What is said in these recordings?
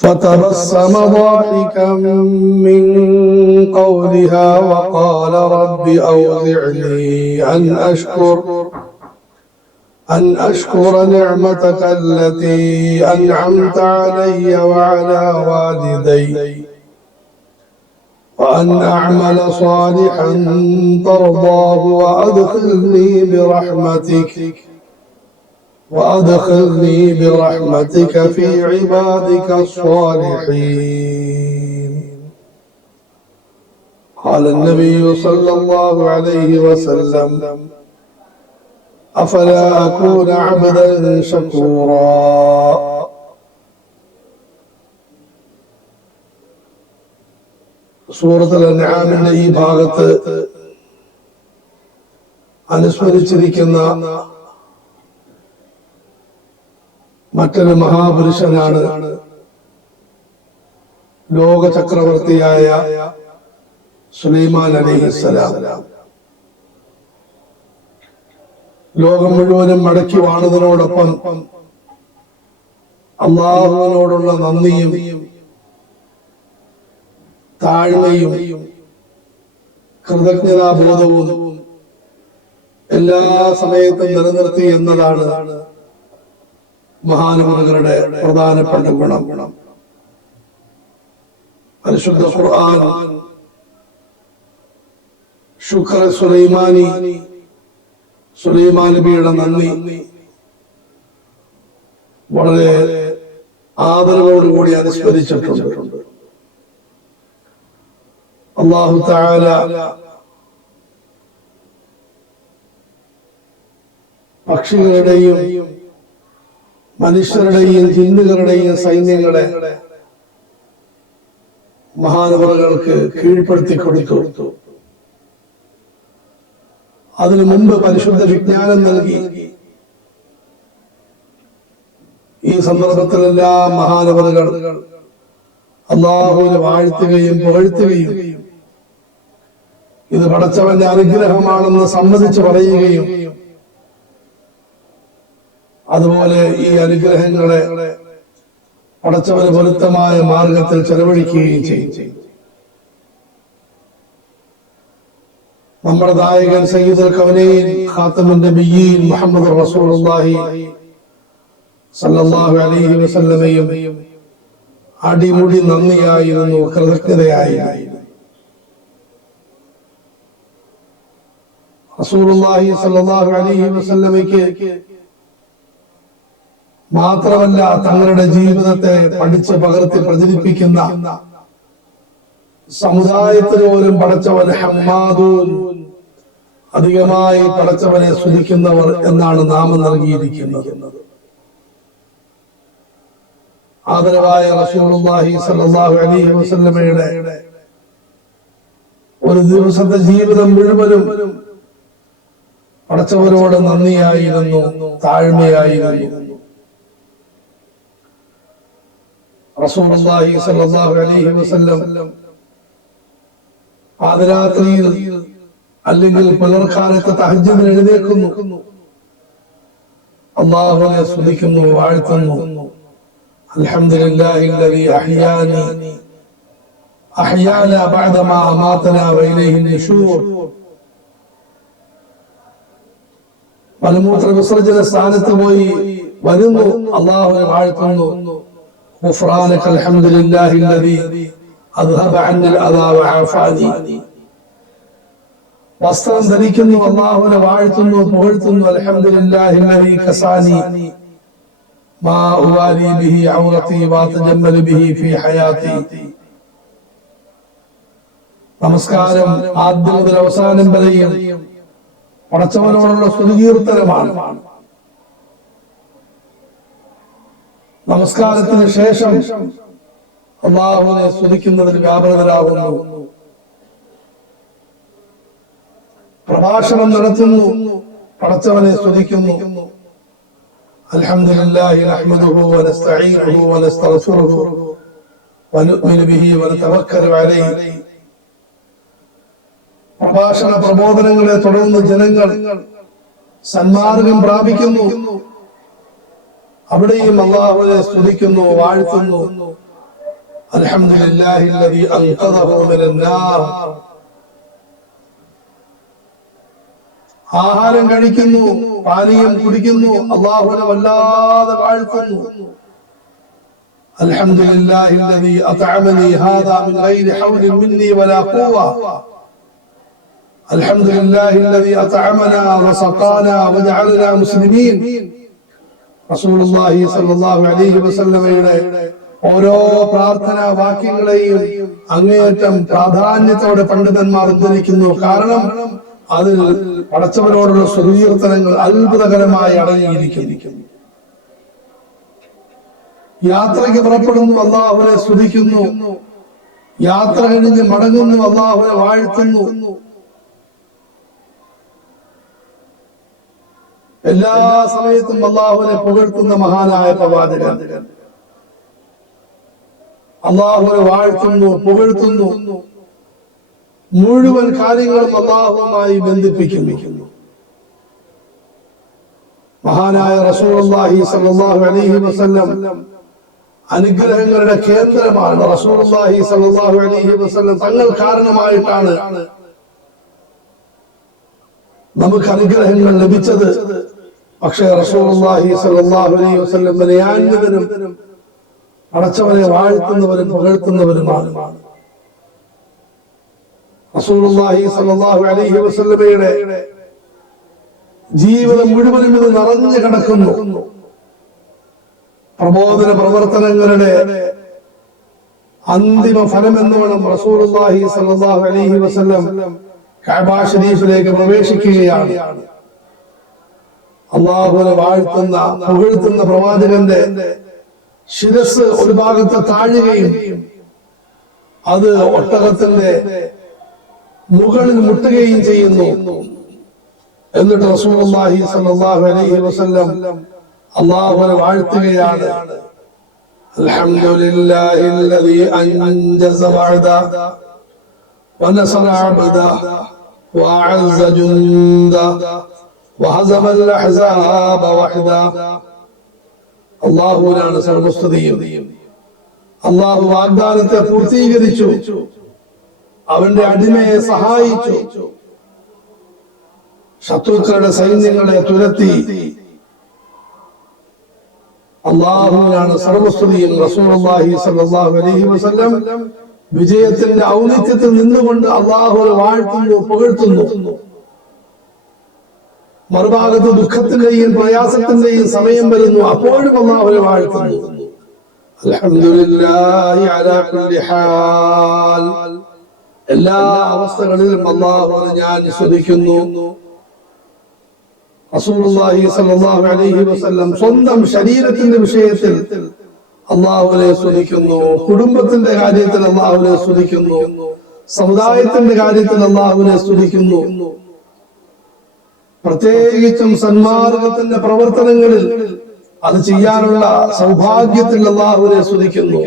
فتبسم ضاحكا من قولها وقال رب أوزعني أن أشكر نعمتك التي أنعمت علي وعلى والدي وأن أعمل صالحا ترضاه وأدخلني برحمتك في عبادك الصالحين. قال النبي صلى الله عليه وسلم أفلا أكون عبدا شكورا. സൂറത്തുൽ അൻആമിന്റെ ഈ ഭാഗത്ത് അനുസ്മരിച്ചിരിക്കുന്ന മറ്റൊരു മഹാപുരുഷനാണ് ലോക ചക്രവർത്തിയായ സുലൈമാൻ അലൈഹിസ്സലാം. ലോകം മുഴുവനും മടക്കി വാണതിനോടൊപ്പം അല്ലാഹുവിനോടുള്ള നന്ദിയും താഴ്മയും കൃതജ്ഞതാബോധവും എല്ലാ സമയത്തും നിലനിർത്തി എന്നതാണ് മഹാനവറുകളുടെ പ്രധാനപ്പെട്ട ഗുണം. പരിശുദ്ധ ഖുർആൻ ശുക്ർ സുലൈമാൻ നബിയുടെ നന്ദി വളരെ ആദരവോടുകൂടി അനുസ്മരിച്ചിട്ടുണ്ട്. അല്ലാഹു തആല പക്ഷികളുടെയും മനുഷ്യരുടെയും ജിന്നുകളുടെയും സൈന്യങ്ങളെ മഹാനവറുകൾക്ക് കീഴ്പ്പെടുത്തി കൊടുത്തു. അതിനു മുമ്പ് പരിശുദ്ധ വിജ്ഞാനം നൽകി. ഈ സന്ദർഭത്തിലെല്ലാം മഹാനവറുകൾ അല്ലാഹുവിനെ വാഴ്ത്തുകയും പുകഴ്ത്തുകയും ഇത് പടച്ചവന്റെ അനുഗ്രഹമാണെന്ന് സമ്മതിച്ചു പറയുകയും അതുപോലെ ഈ അനുഗ്രഹങ്ങളെ പടച്ചവന് പൊരുത്തമായ മാർഗത്തിൽ ചെലവഴിക്കുകയും ചെയ്യും. നമ്മുടെ നായകൻ സയ്യിദുൽ കൗനൈൻ ഖാതമുൻ നബിയ്യീൻ മുഹമ്മദ് റസൂലുള്ളാഹി സല്ലല്ലാഹു അലൈഹി വസല്ലമയും അടിമുടി നന്ദിയായിരുന്നു, കൃതജ്ഞതയായിരുന്നു. റസൂലുള്ളാഹി സല്ലല്ലാഹു അലൈഹി വസല്ലമയ്ക്ക് മാത്രമല്ല തങ്ങളുടെ ജീവിതത്തെ പഠിച്ച് പകർത്തി പ്രചരിപ്പിക്കുന്ന സമുദായത്തിന് പോലും പടച്ചവൻ ഹമ്മാദൂൻ, അധികമായി പടച്ചവനെ സ്തുതിക്കുന്നവർ എന്നാണ് നാമം നൽകിയിരിക്കുന്നത്. ആദരവായ റസൂലുള്ളാഹി സ്വല്ലല്ലാഹു അലൈഹി വസല്ലമയുടെ ഒരു ദിവസത്തെ ജീവിതം മുഴുവനും പടച്ചവരോട് നന്ദിയായിരുന്നു, താഴ്മയായിരുന്നു. റസൂലുള്ളാഹി സ്വല്ലല്ലാഹു അലൈഹി വസല്ലം പാതിരാത്രിയിൽ അല്ലെങ്കിൽ പുലർക്കാലത്ത് തഹജ്ജുദിന് എഴുന്നേൽക്കുന്നു, അല്ലാഹുവിനെ സ്തുതിക്കുന്നു, വാഴ്ത്തുന്നു. അൽഹംദുലില്ലാഹില്ലദീ അഹ്യാനാ ബഅദമാ അമാതനാ വഇലൈഹി നുശൂർ. മലമൂത്ര വിസർജന സ്ഥാനത്ത് പോയി വരുന്നു, അല്ലാഹുവിനെ വാഴ്ത്തുന്നു. ഗുഫ്രാനക അൽഹംദുലില്ലാഹില്ലദീ അദ്ഹബ അന്നൽ അദാ വഅഫാനി. വസ്ത്രം ധരിക്കുന്നു, അല്ലാഹുവിനെ വാഴ്ത്തുന്നു, പുകഴ്ത്തുന്നു. അൽഹംദുലില്ലാഹില്ലദീ കസാനി മാ ഉവാലി ബിഹി ഔറതി വതജമ്മല ബിഹി ഫീ ഹയാതി. നമസ്കാരം ആദ്യം മുതൽ അവസാനം വരെയും പടച്ചവനോടുള്ള സ്തുതികീർത്തനമാണ്. നമസ്കാരത്തിന് ശേഷം അല്ലാഹുവിനെ സ്തുതിക്കുന്നതിൽ വ്യാപൃതരാകുന്നു. പ്രഭാഷണം നടത്തുന്നു, പടച്ചവനെ സ്തുതിക്കുന്നു. അൽഹംദുലില്ലാഹി നഹ്മദുഹു വനസ്തഈനുഹു വനസ്തഗ്ഫിറുഹു വനുഅ്മിനു ബിഹി വനതവക്കലു അലൈഹി. പ്രഭാഷണ പ്രബോധനങ്ങളെ തുടർന്ന് ജനങ്ങൾ സന്മാർഗം പ്രാപിക്കുന്നു. അവിടെയും അല്ലാഹുവിനെ സ്തുതിക്കുന്നു, വാഴ്ത്തുന്നു. അൽഹംദുലില്ലാഹി അല്ലദീ അൻഖദഹു മിനന്നാർ. ആഹാരം കഴിക്കുന്നു, പാനീയം കുടിക്കുന്നു, അല്ലാഹുവിനെ വല്ലാതെ വാഴ്ത്തുന്നു. അൽഹംദുലില്ലാഹി അല്ലദീ അത്അമനി ഹാദാ മിൻ ഗൈരി ഹൗലിൻ മിന്നി വലാ ഖുവ്വ. അൽഹംദുലില്ലാഹി അല്ലദീ അത്അമനാ വസഖാനാ വജഅലനാ മുസ്ലിമീൻ. റസൂലുള്ളാഹി സ്വല്ലല്ലാഹു അലൈഹി വസല്ലമയുടെ ഓരോ പ്രാർത്ഥനാ വാക്യങ്ങളെയും അങ്ങേയറ്റം പ്രാധാന്യത്തോടെ പണ്ഡിതന്മാർ ഉദ്ധരിക്കുന്നു. കാരണം അതിൽ പടച്ചവനോടുള്ള സ്തുതികീർത്തനങ്ങൾ അത്ഭുതകരമായി അടങ്ങിയിരിക്കുന്നു. യാത്രയ്ക്ക് പുറപ്പെടുന്നു, അല്ലാഹുവിനെ സ്തുതിക്കുന്നു. യാത്ര കഴിഞ്ഞ് മടങ്ങുന്നു, അല്ലാഹുവിനെ വാഴ്ത്തുന്നു. എല്ലാ സമയത്തും അല്ലാഹുവിനെ പുകഴ്ത്തുന്ന മഹാനായ പ്രവാചകൻ അല്ലാഹുവിനെ വാഴ്ത്തുന്നു, പുകഴ്ത്തുന്നു. മുഴുവൻ കാര്യങ്ങളും അല്ലാഹുവുമായി ബന്ധിപ്പിക്കുന്നു. മഹാനായ റസൂലുള്ളാഹി സ്വല്ലല്ലാഹു അലൈഹി വസല്ലം അനുഗ്രഹങ്ങളുടെ കേന്ദ്രമാണ്. റസൂലുള്ളാഹി സ്വല്ലല്ലാഹു അലൈഹി വസല്ലം തങ്ങൾ കാരണമായിട്ടാണ് നമുക്ക് അനുഗ്രഹങ്ങൾ ലഭിച്ചത്. പക്ഷേ റസൂലുള്ളാഹി സ്വല്ലല്ലാഹു അലൈഹി വസല്ലം വിനയാന്വിതരും പടച്ചവനെ വാഴ്ത്തുന്നവരും പുകഴ്ത്തുന്നവരുമാണ്. റസൂലുള്ളാഹി സ്വല്ലല്ലാഹു അലൈഹി വസല്ലമയുടെ ജീവിതം മുഴുവനും ഇത് നിറഞ്ഞു കിടക്കുന്നു. പ്രബോധന പ്രവർത്തനങ്ങളുടെ അന്തിമ ഫലം എന്ന് വേണം. റസൂലുള്ളാഹി സ്വല്ലല്ലാഹു അലൈഹി വസല്ലം കഅബ ശരീഫിലേക്ക് പ്രവേശിക്കുകയാണ്. അല്ലാഹുവിനെ വാഴ്ത്തുന്ന പുകഴ്ത്തുന്ന പ്രവാചകന്റെ ശിരസ് ഒരു ഭാഗത്ത് താഴുകയും അത് ഒട്ടകത്തിന്റെ മുകളിൽ മുട്ടുകയും ചെയ്യുന്നു. എന്നിട്ട് റസൂലുള്ളാഹി സ്വല്ലല്ലാഹു അലൈഹി വസല്ലം അല്ലാഹുവിനെ വാഴ്ത്തുകയാണ്. അൽഹംദുലില്ലാഹി അല്ലദീ അൻജസ വഅദ വനസറ അബ്ദ വഅഅസ ജുന്ദ വഹസമ അൽ അഹ്സാബ വഹദ. അല്ലാഹുവിനാണ് സർവസ്തുതിയും. അല്ലാഹു വാഗ്ദാനത്തെ പൂർത്തീകരിച്ചു, അവന്റെ അടിമയെ സഹായിച്ചു, ശത്രുക്കളുടെ സൈന്യങ്ങളെ തുരത്തി. അല്ലാഹുവിനാണ് സർവസ്തുതിയും. റസൂലുള്ളാഹി സ്വല്ലല്ലാഹു അലൈഹി വസല്ലം വിജയത്തിന്റെ ഔന്നിത്യത്തിൽ നിന്നുകൊണ്ട് അല്ലാഹുവിനെ വാഴ്ത്തുന്നു, പുകഴ്ത്തുന്നു. മറുഭാഗത്ത് ദുഃഖത്തിന്റെയും പ്രയാസത്തിന്റെയും സമയം വരുന്നു, അപ്പോഴും അല്ലാഹുവിനെ വാഴ്ത്തുന്നു. അൽഹംദുലില്ലാഹി അലാ കുല്ലി ഹാൽ. എല്ലാ അവസ്ഥകളിലും അല്ലാഹുവിനെ ഞാൻ സ്തുതിക്കുന്നു. റസൂലുള്ളാഹി സ്വല്ലല്ലാഹു അലൈഹി വസല്ലം സ്വന്തം ശരീരത്തിന്റെ വിഷയത്തിൽ അല്ലാഹുവിനെ സ്തുതിക്കുന്നു. കുടുംബത്തിന്റെ കാര്യത്തിൽ അല്ലാഹുവിനെ സ്തുതിക്കുന്നു. സമുദായത്തിന്റെ കാര്യത്തിൽ അല്ലാഹുവിനെ സ്തുതിക്കുന്നു. പ്രത്യേകിച്ചും സന്മാർഗത്തിന്റെ പ്രവർത്തനങ്ങളിൽ അത് ചെയ്യാനുള്ള സൗഭാഗ്യത്തിൽ അല്ലാഹുവിനെ സ്തുതിക്കുന്നു.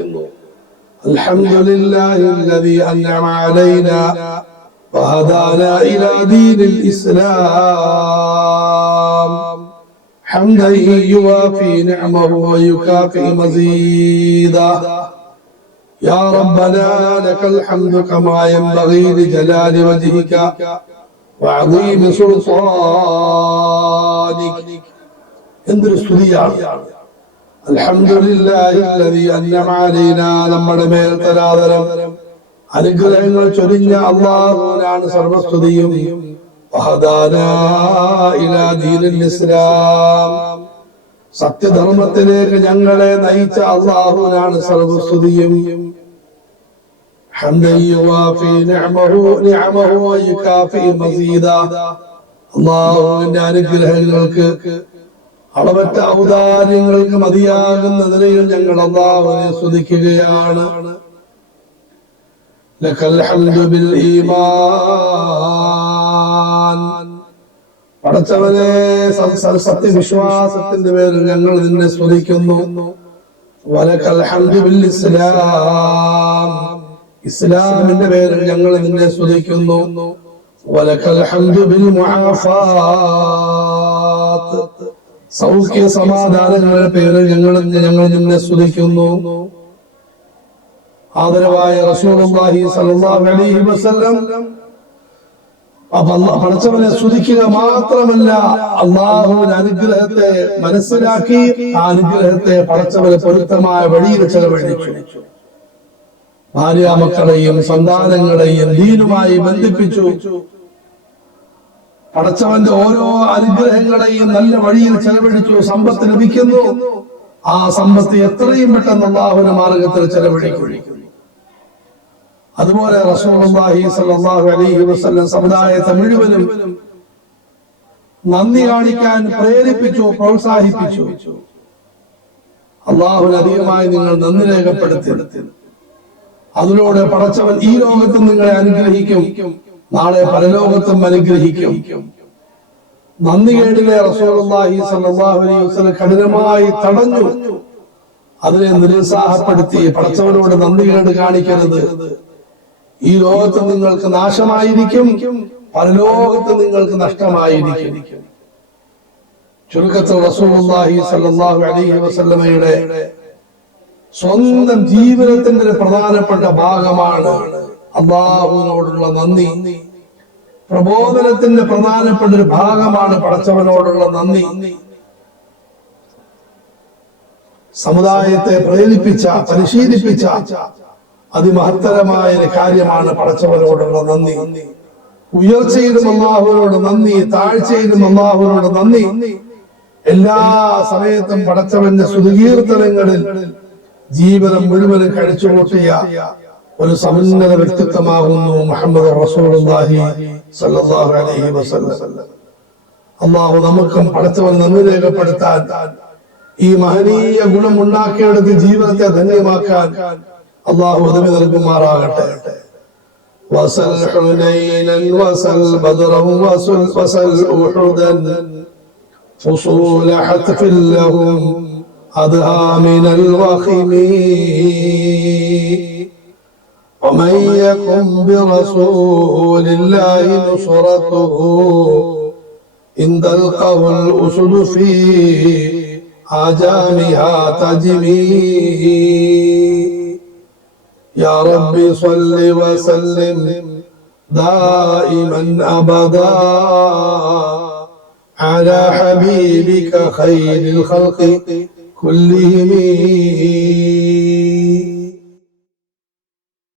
അൽഹംദുലില്ലാഹി അല്ലദീ അൻഅമ അലൈനാ വഹദാനാ ഇലാ ദീനിൽ ഇസ്ലാം ഹംദൻ യുവാഫി നിഅമഹു വയുകാഫി മസീദാ. യാ റബ്ബനാ ലകൽ ഹംദു കമാ യൻബഗീ ലിജലാലി വജ്ഹിക വഅദീമി സുൽത്താനിക. എന്തൊരു സ്തുതിയാണ്. അൽഹംദുലില്ലാഹി അല്ലദീ അൻഅമ അലൈനാ. നമ്മുടെ മേൽ തരാതരം അനുഗ്രഹങ്ങൾ ചൊരിഞ്ഞ അല്ലാഹുവിനാണ് സർവസ്തുതിയും. വഹദാനാ ഇലാ ദീനിൽ ഇസ്ലാം. സത്യധർമ്മത്തിലേക്ക് ഞങ്ങളെ നയിച്ച അല്ലാഹുവിനാണ് സർവസ്തുതിയും. ഹംദൻ യുവാഫി നിഅമഹു വയുകാഫി മസീദാ. അല്ലാഹുവിന്റെ അനുഗ്രഹങ്ങൾക്ക് അളവറ്റ ഔദാര്യങ്ങൾക്ക് മതിയാകുന്ന നിലയിൽ ഞങ്ങൾ അല്ലാഹുവിനെ സ്തുതിക്കുകയാണ്. ലകൽ ഹംദു ബിൽ ഈമാൻ. പടച്ചവനെ, സത്യവിശ്വാസത്തിന്റെ പേരിൽ ഞങ്ങൾ നിന്നെ സ്തുതിക്കുന്നു. വലകൽ ഹംദു ബിൽ ഇസ്ലാം. ഇസ്ലാമിന്റെ പേരിൽ ഞങ്ങൾ നിന്നെ സ്തുതിക്കുന്നു. വലകൽ ഹംദു ബിൽ മുആഫാത്ത്. സൗഖ്യ സമാധാനങ്ങളുടെ പേരിൽ ഞങ്ങൾ നിന്നെ സ്തുതിക്കുന്നു. ആദരവായ റസൂലുള്ളാഹി സ്വല്ലല്ലാഹു അലൈഹി വസല്ലം പടച്ചവനെ സ്തുതിക്കുക മാത്രമല്ല അള്ളാഹുവിന്റെ അനുഗ്രഹത്തെ മനസ്സിലാക്കി ആ അനുഗ്രഹത്തെ പടച്ചവനെ പൊരുത്തമായ വഴിയിൽ ചെലവഴിച്ചു. ഭാര്യാമക്കളെയും സന്താനങ്ങളെയും ദീനുമായി ബന്ധിപ്പിച്ചു. പടച്ചവന്റെ ഓരോ അനുഗ്രഹങ്ങളെയും നല്ല വഴിയിൽ ചെലവഴിച്ചു. സമ്പത്ത് ലഭിക്കുന്നു, ആ സമ്പത്ത് എത്രയും പെട്ടെന്ന് അള്ളാഹുവിന്റെ മാർഗത്തിൽ ചെലവഴിക്കുന്നു. അതുപോലെ റസൂലുള്ളാഹി സ്വല്ലല്ലാഹു അലൈഹി വസല്ലം സമുദായത്തെ മുഴുവനും നന്ദി കാണിക്കാൻ പ്രേരിപ്പിച്ചു, പ്രോത്സാഹിപ്പിച്ചു. അള്ളാഹുവിന് അധികമായി നിങ്ങൾ നന്ദി രേഖപ്പെടുത്തി. അതിലൂടെ പടച്ചവൻ ഈ ലോകത്തും നിങ്ങളെ അനുഗ്രഹിക്കും, നാളെ പരലോകത്തും അനുഗ്രഹിക്കും. നന്ദികേടിനെ റസൂലുള്ളാഹി സ്വല്ലല്ലാഹു അലൈഹി വസല്ലം കഠിനമായി തടഞ്ഞു, അതിനെ നിരുത്സാഹപ്പെടുത്തി. പടച്ചവനോട് നന്ദികേട് കാണിക്കരുത്, ഈ ലോകത്ത് നിങ്ങൾക്ക് നാശമായിരിക്കും, പരലോകത്ത് നിങ്ങൾക്ക് നഷ്ടമായിരിക്കും. ചുരുക്കത്തിൽ റസൂലുള്ളാഹി സ്വല്ലല്ലാഹു അലൈഹി വസല്ലമയുടെ സ്വന്തം ജീവിതത്തിന്റെ ഒരു പ്രധാനപ്പെട്ട ഭാഗമാണ് അല്ലാഹുവിനോടുള്ള നന്ദി. പ്രബോധനത്തിന്റെ പ്രധാനപ്പെട്ട ഒരു ഭാഗമാണ് പടച്ചവനോടുള്ള നന്ദി. സമുദായത്തെ പ്രേരിപ്പിച്ച, പരിശീലിപ്പിച്ച അതിമഹത്തരമായ ഒരു കാര്യമാണ് പടച്ചവനോടുള്ള നന്ദി. ഉയർച്ചയിലും അല്ലാഹുവിനോട് നന്ദി, താഴ്ചയിലും അല്ലാഹുവിനോട് നന്ദി. എല്ലാ സമയത്തും പടച്ചവന്റെ സ്തുതികീർത്തനങ്ങളിൽ ജീവിതം മുഴുവനും കഴിച്ചുകൂട്ടിയ ഒരു സമുന്നത വ്യക്തിത്വമാകുന്നു മുഹമ്മദ് റസൂലുള്ളാഹി സ്വല്ലല്ലാഹു അലൈഹി വസല്ലം. അല്ലാഹു നമുക്കും പടച്ചവൻ നന്ദി രേഖപ്പെടുത്താൻ, ഈ മഹനീയ ഗുണം ഉണ്ടാക്കിയെടുത്ത് ജീവിതത്തെ ധന്യമാക്കാൻ അല്ലാഹു ഉദവി നൽകുമാറാകട്ടെ. വസൽ ഹുനൈനൻ വസൽ ബദ്റൻ വസൽ ഉഹുദൻ ഫുസൂല ഹത്ഫിൻ ലഹും അദ്ഹാ മിനൽ വഖിമി ومن يكن برسول الله نصرته إن تلقه الأسد في آجامها تجمي يا رب صل وسلم دائما أبدا على حبيبك خير الخلق كلهم.